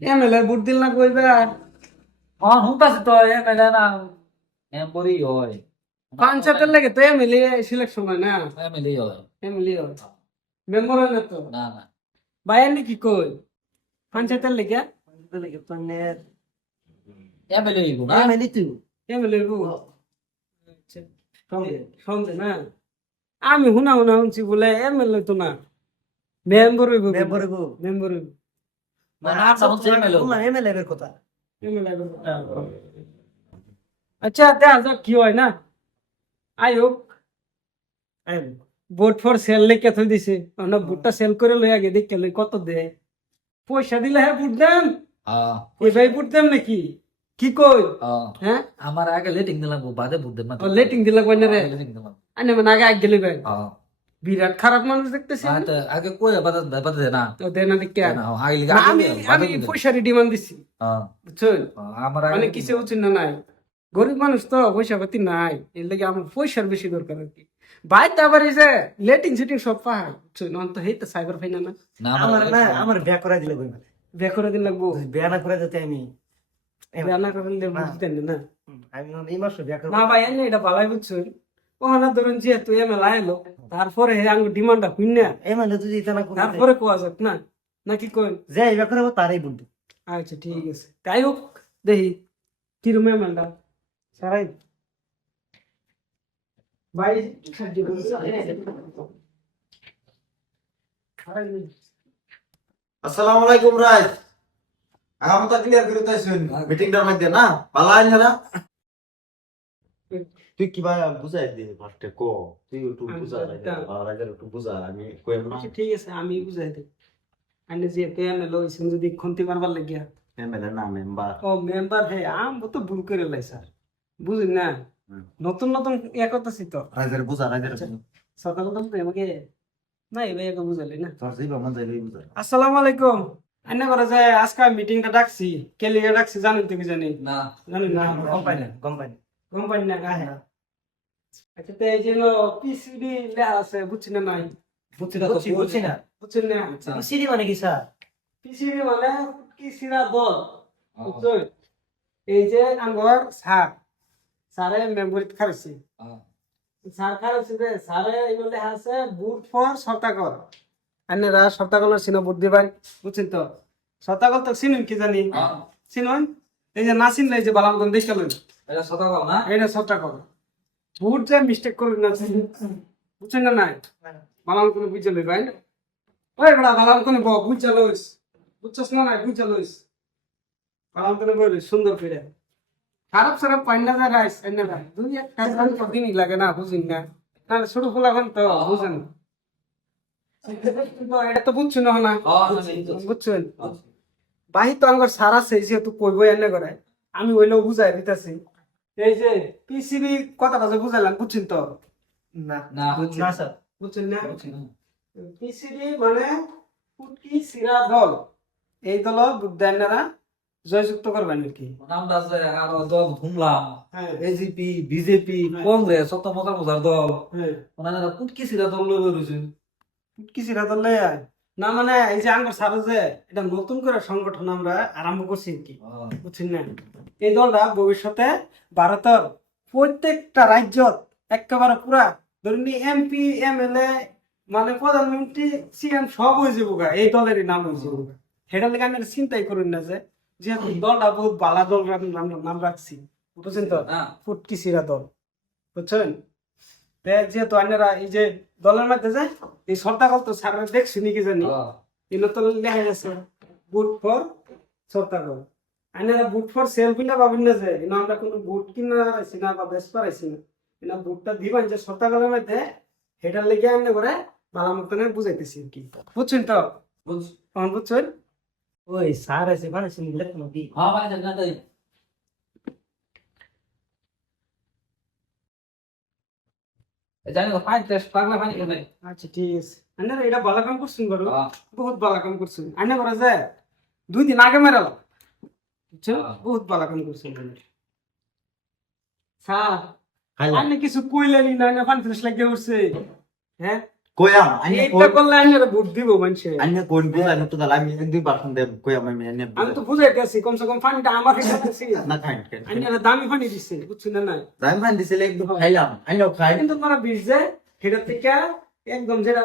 MLA vote দিল না কইবার হুঁতাছে তো এমএলএ না এমপরি হয় পঞ্চায়েতের লাগে তো এমএলএ সিলেকশন হয় না এমএলএ হয় এমএলএ হয় মেম্বার হয় না তো না না বাইরে কি কই পঞ্চায়েতের লেগে এমএলএ হইব না এমএলএ সন্দেহ না আমি শুনা শুনছি বলে এমএলএ তো না মেম্বার হইব মেম্বার হইব মানে আপনার হচ্ছে এমএলএ এমএলএ আচ্ছা দেখা যাক কি হয় না আয়োগ ভোট ফর সেল লেখা থই দিছে আমরা ভোটটা সেল করে লই আগে দেখতে লই কত দেয় পয়সা দিলে হ্যাঁ ভোট দেন হ্যাঁ এই ভাই ভোট দেন নাকি কি কই হ্যাঁ আমার আগে লেটিং দিলাম বাদে বুদ্ধ মাত্র লেটিং দিলা কই না রে লেটিং দিলাম আনে মানে আগে আগে গেলি ভাই হ্যাঁ বিরাট খারাপ মানুষ দেখতেছি আগে কই বাদে বাদে দে না তো দেনা দেখতে না আগে লিগা আমি আমি পয়সারই ডিমান্ড দিছি হ্যাঁ বুঝছেন আমার মানে আগে কিছু বুঝছেন না নাই গরিব মানুষ তো পয়সা পাতি নাই এর লাগে আমার পয়সার বেশি দরকার আর কি বাইতে আবার এই যে লেটিং সেটিং সব পাহাড় বুঝছেন অন্ত হেই তো সাইবার ফাইনা না না আমার বিয়া করাই দিলে কই মানে বিয়া করে দিন লাগবো বিয়া না করে যেতে আমি বিয়া না করলে বুঝতেন না আমি এই মাসে বিয়া করব না ভাই এনে এটা ভালাই বুঝছেন ওখানে ধরুন যেহেতু এমএলএ এলো তারপরে আঙ্গু ডিমান্ডটা শুননা এই মানে যদি এটা না করে তারপরে কোয়া যাক না নাকি কোন যে বিয়া করব তারই বলতে আচ্ছা ঠিক আছে তাই হোক দেখি কিরম এমএলএ সারাই ভাই আসসালামু আলাইকুম রাজ আগামতা ক্লিয়ার করে তাইছেন মিটিংটার মধ্যে না ভালো আইন না তুই কিবা বুঝাই দে ফার্স্টে কো তুই একটু বুঝা রাজার একটু বুঝা আমি কইম না আচ্ছা ঠিক আছে আমি বুঝাই দেব আইনে যে এমএলএ হইছেন যদি খন্তি মারবার লাগিয়া এমএলএ না মেম্বার ও মেম্বার হে আম তো ভুল করে লাই স্যার বুঝিন না নতুন নতুন ইয়া করতেছি তো রাজার বুঝা রাজার সকাল তো আমাকে না এবার একে বুঝালি না তোর জিবা মন যাইলে বুঝা আসসালামু আলাইকুম আন্না করে যায় আজকে মিটিংটা ডাকছি কে লিগে ডাকছি জানেন তুমি জানি না জানেন না কোম্পানি কোম্পানি না গায়ে আচ্ছা তো এই যে পিসিডি লেখা আছে বুঝছি না নাই বুঝছি না তো বুঝছি না বুঝছেন না সিডি মানে কি স্যার পিসিডি মানে কি সিরা দল বুঝছেন এই যে আঙ্গর স্যার স্যারে মেম্বরিত খারছি স্যার খারছি যে স্যারে এগুলো লেখা আছে বুট ফর সতাকর আন্নারা সতাকলের চিনো বুট দিবেন বুঝছেন তো সতাকল তো চিনুন কি জানি চিনুন এই যে না চিনলে এই যে বালামগঞ্জ দেখালেন এটা সতাকল না এটা সতাকল বুট যে মিস্টেক করবেন না বুঝছেন না নাই বালাম কোনো বুঝে লইবেন ওই বড়া বালাম কোনো বুঝা লইস বুঝছস না নাই বুঝা লইস বালাম কোনো বলে সুন্দর করে খারাপ সারাপ পাইনা যা রাইস এনে ভাই দুই এক কাজ দিনই লাগে না বুঝিন না তাহলে ছোট ফুলা এখন তো বুঝেন তো এটা তো বুঝছো না বুঝছেন বাহি তো আমার সারা সেই যেহেতু কইব এনে করে আমি ওইলেও বুঝাই দিতেছি এই যে পিসিবি কথাটা যে বুঝাইলাম বুঝছেন তো না না না স্যার বুঝছেন না পিসিবি মানে ফুটকি সিরা দল এই দল বুদ্ধায়নেরা জয়যুক্ত করবেন আর কি নামটা আছে আর দল ধুমলাম হ্যাঁ এজিপি বিজেপি কংগ্রেস সব মজার মজার দল হ্যাঁ ওনারা কুটকি সিরা দল লই রইছে ফুটকি সিরা দল লই আয় না মানে এই যে আঙ্গর সারা যে এটা নতুন করে সংগঠন আমরা আরম্ভ করছি আর কি বুঝছেন না এই দলটা ভবিষ্যতে ভারতের প্রত্যেকটা রাজ্যত একেবারে পুরা ধরুন এমপি এমএলএ মানে প্রধানমন্ত্রী সিএম সব হয়ে যাবো গা এই দলেরই নাম হয়ে যাবো গা সেটা লেগে আমি চিন্তাই করুন না যে যেহেতু দলটা বহুত বালা দল নাম রাখছি বুঝছেন তো ফুটকি সিরা দল বুঝছেন যেহেতু আইনারা এই যে দলের মধ্যে যে এই সর্দাকল তো সারা দেখছি নাকি জানি এগুলো তো লেখা গেছে বুট ফর সর্দাকল আইনারা বুট ফর সেল কিনা পাবেন না যে আমরা কোনো বুট কিনা পাইছি না বা বেশ পাইছি না এনা বুটটা দিবেন যে সর্দাকলের মধ্যে সেটার লেগে আইনে করে ভালো মতন বুঝাইতেছি আর কি বুঝছেন তো বুঝছেন ওই স্যার আছে মানে সিনি লেখনো দি হ্যাঁ ভাই জানা তাই জানি তো পাঁচ দেশ পাগলা পানি খেলে আচ্ছা ঠিক আছে আইনারা এটা ভালো কাম করছেন করো বহুত ভালো কাম করছেন আইনা করা যায় 2 দিন আগে মেরালাম বুঝছেন বহুত ভালো কাম করছেন স্যার আপনি কিছু কইলেনি না না ফান ফ্রেশ লাগিয়ে উঠছে হ্যাঁ কইয়াম আইনে এইটা করলে আইনারা ভোট দিব মানুষে। আইনে কোন বুঝাই তো দাল আমি এক দুই পার্সেন্ট দেব কইয়াম আমি আইনে আমি তো বুঝাইতে আছি, কমসে কম পানিটা আমার খাইতেছি। না খাই খাই আইনারা দামি পানি দিচ্ছে, বুঝছি না নাই? দাম ফান দিছিলে একদম খাইলাম আইনেও খাই কিন্তু তোমরা বিষ যে সেটার থেকে একদম যেটা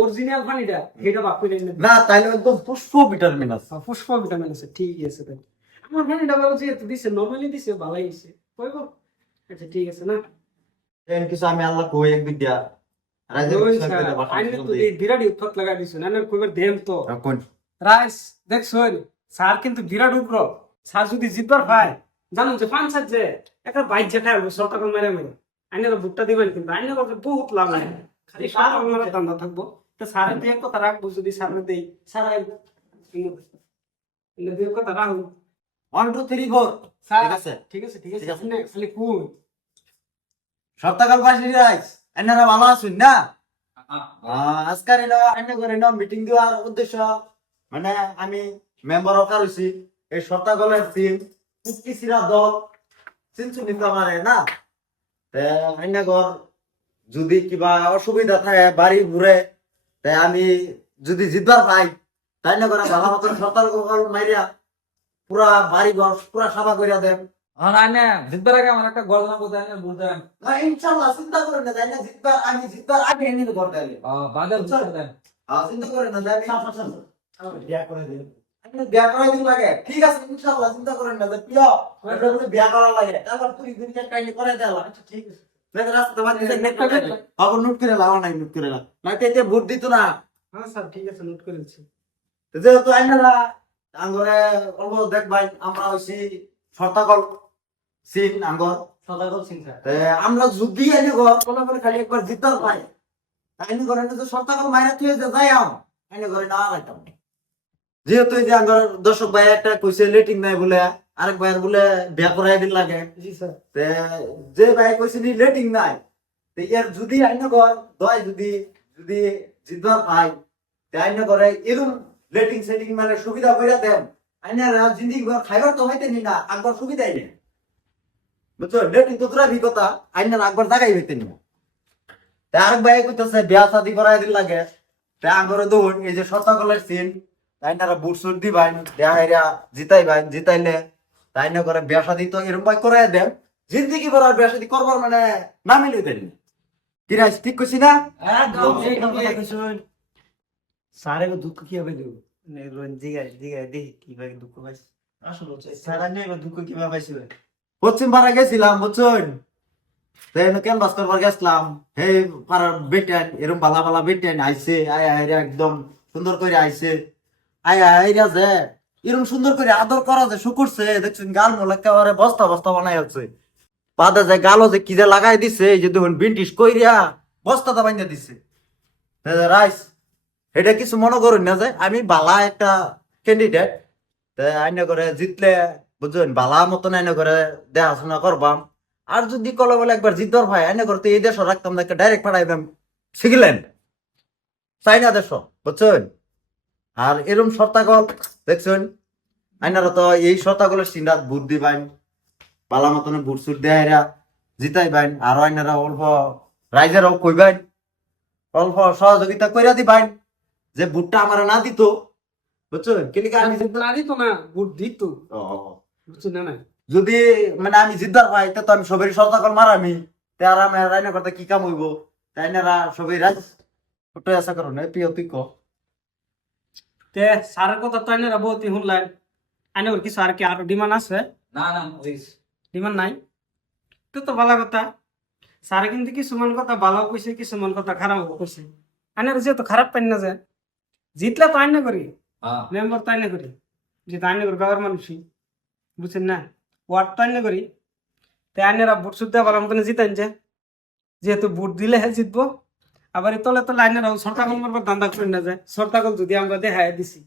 অরিজিনাল পানিটা সেটা বাক করে এনে না তাইলে একদম পুষ্প ভিটামিন আছে পুষ্প ভিটামিন আছে, ঠিক আছে। তাই আমার পানিটা ভালো যেহেতু দিছে, নর্মালি দিছে, ভালোই দিছে, কইব। আচ্ছা ঠিক আছে না? এন কিছু আমি আল্লাহ কই এক বিদ্যা রাজা ওই কিছু স্যার, একটা বাসা আইনে তো এই বিরাট উৎপাত লাগাই দিছো না, কইবার দেম তো কোন রাইস দেখছুন। স্যার কিন্তু বিরাট উগ্র। স্যার যদি জিতবার পায়, জানুন যে পাঁচ যে একটা বাইক যে খাই সরকার মেরে মেরে আইনের ভুট্টা দিবেন, কিন্তু আইনের বহুত লাভ হয়। খালি সরকার মেরে দান্দা থাকবো। তো স্যারের দিয়ে কথা রাখবো, যদি সামনে দেই স্যার দিয়ে কথা রাখবো। 1 2 3 4 স্যার ঠিক আছে ঠিক আছে ঠিক আছে, ঠিক আছে। আপনি খালি কোন সপ্তাহকাল পাশে রাইস এনারা ভালো আছেন না আজকাল এনে করে মিটিং দেওয়ার উদ্দেশ্য মানে আমি মেম্বার অফার হইছি এই সপ্তাহকালের দিন কুকিসিরা দল চিনছু নিতে পারে না এনে ঘর যদি কিবা অসুবিধা থাকে বাড়ি ঘুরে তাই আমি যদি জিতবার পাই তাই না করে ভালো মতন সপ্তাহকাল মাইরিয়া পুরা বাড়ি ঘর পুরা সাফা করিয়া দেন আর আইনে জিতবার আগে আমার একটা গর্দনা বলতে আইনে বলতে না ইনশাআল্লাহ চিন্তা করেন না তাই না জিতবার আমি জিতবার আগে এনে ঘর দেয় বাজার বুঝতে চিন্তা করেন না আমি বিয়া করে দিন। আপনি বিয়া করাই দিন লাগে ঠিক আছে ইনশাআল্লাহ চিন্তা করেন না যে প্রিয় এটা বলে বিয়া করা লাগে তারপর তুই দুইটা কাইলে করে দেলা আচ্ছা ঠিক আছে না রাস্তা বাদ দিতে নেট করে আবার নোট করে লাও নাই নোট করে লাও না তেতে ভোট দিত না হ্যাঁ স্যার ঠিক আছে, নোট করেছি। যেহেতু আইনারা আঙ্গরে অল্প দেখ ভাই আমরা হইছি সর্তাকল সিন আঙ্গর সদাগর সিং স্যার। আমরা যদি এনে ঘর কোনো করে খালি একবার জিততে পাই আইনি করে তো সর্তাকল মাইরা তুই যাই আইনি করে না রাইতাম যেহেতু এই যে আঙ্গর দর্শক ভাই একটা কইছে লেটিং নাই বলে আরেক ভাইয়ের বলে বিয়া করাই দিন লাগে জি স্যার। তে যে ভাই কইছে নি লেটিং নাই তে এর যদি আইন ঘর দয় যদি যদি জিতবার পাই তে আইন করে এরকম লেটিং সেটিং মানে সুবিধা কইরা দেন আইনারা জিন্দিগি ঘর খাইবার তো হইতে নি না আকবার সুবিধাই নেই বুঝছো লেটিং তো তোরা বিকতা আইনারা আকবার জায়গায় হইতে নি তে আরেক ভাই কইতেছে বিয়া শাদি করাই দিন লাগে তে আঙ্গরে দৌড় এই যে সত্তাকলের সিন তাইনারা বুট সুট দিবাই দেহাইরা জিতাইবাই জিতাইলে তাই না করে বিয়া শাদি তো এরকম ভাই করাই দেন জিন্দিগি ভর আর বিয়া শাদি করবার মানে না মিলে দেন কি রাইস ঠিক কইছি না একদম স্যারে দুঃখ কি হবে দেব জিগায় জিগায় দেখি কিভাবে দুঃখ পাইছে। আসলে স্যার আমি এবার দুঃখ কিভাবে পাইছি ভাই। পশ্চিম পাড়া গেছিলাম বুঝছেন ক্যানভাস করবার গেছিলাম হে পাড়ার বেটেন এরকম বালা বালা বেটেন আইছে আয়া আইরা একদম সুন্দর করে আইছে আয়া আইরা যে এরকম সুন্দর করে আদর করা যে শুকুরছে দেখছেন গাল মোলা একেবারে বস্তা বস্তা বানাই আছে পাদা যে গালো যে কি যে লাগাই দিছে এই যে দেখুন বিন্টিস কইরা বস্তাটা বানিয়ে দিছে রাইস এটা কিছু মনে করুন না যে আমি বালা একটা ক্যান্ডিডেট আইনা করে জিতলে বুঝছেন বালা মতন আইনা করে দেখাশোনা করবাম আর যদি কলে বলে একবার জিতবার ভাই আইনা করতে এই দেশ রাখতাম না ডাইরেক্ট পাঠাইতাম সিগিল্যান্ড চাইনা দেশ বুঝছেন আর এরম সর্তাকল দেখছেন আইনারা তো এই সর্তাকলের সিন্দাত বুট দিবাইন পালা মতন বুট সুট দেয়া জিতাইবাইন আর আইনারা অল্প রাইজেরাও কইবাইন অল্প সহযোগিতা কইরা দিবাইন যে বুটটা আমার না দিত বুঝছেন কেলিকা আমি না দিত না, ভোট দিত, বুঝছেন না? যদি মানে আমি জিদ্দার পাই তা তো আমি সবাই সর্তাকল মারামি তে আর আমি রাইনা করতে কি কাম হইব তাইনারা সবাই রাজ ওটাই আশা করো না প্রিয় তুই ক তে স্যারের কথা তো আইনারা বহুত শুনলেন। আইনার কিছু আর কি আরো ডিমান্ড আছে? না না ওই ডিমান্ড নাই তো তো ভালো কথা। স্যার কিন্তু কিছুমান কথা ভালো কইছে, কিছুমান কথা খারাপ কইছে। আইনার যেহেতু খারাপ পাই না যে জিতলে তো আইনা করি, মেম্বার তো আইনা করি, যেহেতু আইনা করি গাঁয়ের মানুষই, বুঝছেন না? ওয়ার্ড তো আইনা করি, তাই আইনারা ভোট শুদ্ধ ভালো মতন জিতেন যে, যেহেতু ভোট দিলে হ্যাঁ জিতবো। আবার এই তলে তলে আইনারা সরতাকল মারবার দান্দা করি না যায়। সরতাকল যদি আমরা দেখাই দিছি,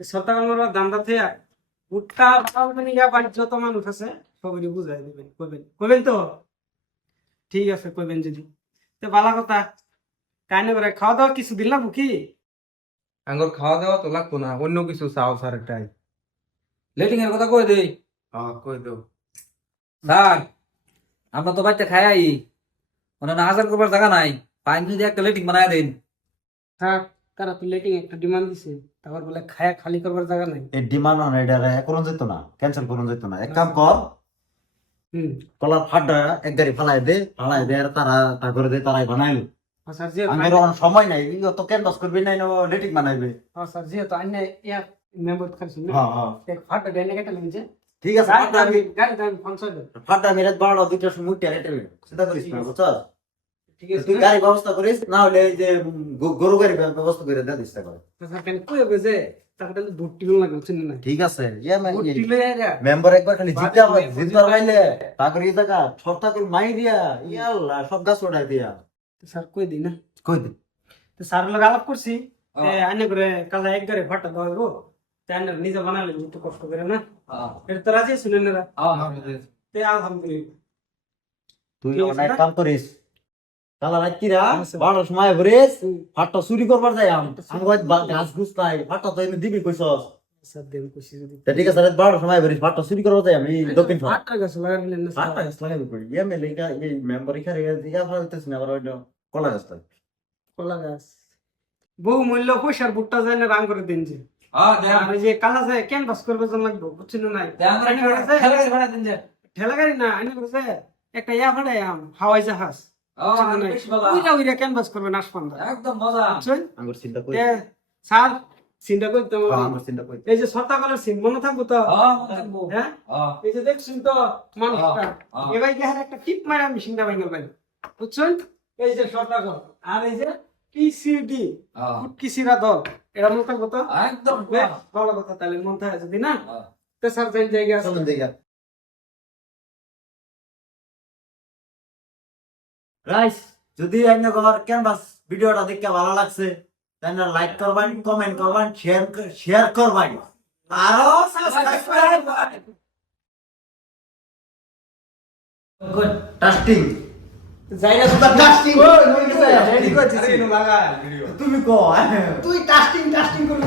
সরতাকল মারবার দান্দা থেকে ভোটটা বাড়ির যত মানুষ আছে সবাই বুঝাই দিবেন, কইবেন কইবেন তো ঠিক আছে, কইবেন যদি তো ভালো কথা। কাইনে করে খাওয়া দাওয়া কিছু দিলাম কি? আঙ্গুর খাওয়া দাওয়া তো লাগতো না, অন্য কিছু চাও স্যার একটাই। লেটিং এর কথা কই দেই কই দাও স্যার, আমরা তো বাচ্চা খাই আই, মানে না আজান করবার জায়গা নাই। পাইন যদি একটা লেটিং বানায় দিন স্যার তারা তো লেটিং একটা ডিমান্ড দিছে তারপর বলে খায়া খালি করবার জায়গা নাই। এই ডিমান্ড অন এটা করুন যেত না, ক্যান্সেল করুন যেত না। এক কাম কর, কলার ফাড্ডা এক গাড়ি ফালাই দে আর তারা তা করে দে, তারাই বানাইলো। স্যার যে আমার অন সময় নাই, ই তো ক্যানভাস করবি নাই, না লেটিং বানাইবে। স্যার যেহেতু আইনে ইয়া মেম্বার খাইছি না হ্যাঁ হ্যাঁ এক ফাটা ডেনে কেটে লাগছে ঠিক আছে। ফাড্ডা আমি গাড়ি দাম 500 টাকা। ফাড্ডা আমি রাত 12টা 2টার সময় উঠে রেটে চিন্তা করিস না, বুঝছস? ঠিক আছে তুই গাড়ি ব্যবস্থা করিস, না হলে এই যে গরু গাড়ি ব্যবস্থা করে দে দিস করে। স্যার কেন কই হবে যে টাকাটা ভর্তি লোন লাগে বুঝছেন না ঠিক আছে, ইয়া ভর্তি লয়ে আইরা মেম্বার একবার খালি জিতবার পাইলে তারপরে এই জায়গা ছটা করে মাই দিয়া ইয়াল্লাহ সব গাছ ওঠাই দিয়া স্যার কই দিই না কই দে। তো স্যার লগে আলাপ করছি আইনে করে কালা এক গাড়ি ফাটা দাও তাই নিজে বানালে একটু কষ্ট করে না এটা তো রাজি শুনেন না তে আলহামদুলিল্লাহ তুই ঠিক আছে অনেক না? কাম করিস। কালা রাত কিরা আচ্ছা। 12টার সময় ভরিস ফাটটা চুরি করবার যাই আমি গাছ ঘুষ নাই, ফাটটা তো এনে দিবি কইছস। স্যার দেন খুশি যদি তা ঠিক আছে, রাত 12টার সময় ভরিস ফাটটা চুরি করবার যাই আমি দক্ষিণ ফাট। ফাটা গাছ লাগাইলেন না ফাটটা স্যার গাছ লাগাবি কই? ইয়া মেলে এই মেম্বার এখানে দিয়া ফালতেছ না, আবার ওই কলা গাছটা। কলা গাছ বহু মূল্য পয়সার বুটটা যায় না রাং করে দিন যে হ্যাঁ দেন আর ওই যে কালা যায় ক্যানভাস করবে জন্য লাগবে বুঝছেন না নাই আমরা আইনে করে যে খেলা বানায় দিন যে ঠেলা গাড়ি না আইনে করে যে একটা ইয়া ফাটাই হাওয়াই জাহাজ বুঝছেন না নাই? বেশ ভালো ওইটা ওইটা ক্যানভাস করবে নাশপান্ডা একদম মজা বুঝছেন আঙ্গুর চিন্তা কই। এ, স্যার চিন্তা করতে হবে। হ্যাঁ আঙ্গুর চিন্তা কই। এই যে সত্তা কলার সিন মনে থাকবো তো হ্যাঁ থাকবো হ্যাঁ হ্যাঁ এই যে দেখছেন তো মানুষটা হ্যাঁ। এবার গিয়ে একটা টিপ মারা মেশিনটা ভেঙে পাই বুঝছেন এই যে সত্তা কল আর এই যে পিসিডি হ্যাঁ ফুটকিসিরা দল এটা মনে থাকবো তো একদম বেশ, ভালো কথা তাহলে মন থাকে যদি না হ্যাঁ। তো স্যার যাই জায়গা আছে চলুন জায়গা। রাইস, যদি আপনার ক্যানভাস ভিডিওটা দেখতে ভালো লাগছে তাহলে লাইক করবেন, কমেন্ট করবেন, শেয়ার করবেন, আরো সাবস্ক্রাইব গুড টাস্টিং জায়গা সুদা টাস্টিং রেডি করছিস লাগা ভিডিও তুমি কো তুই টাস্টিং করবি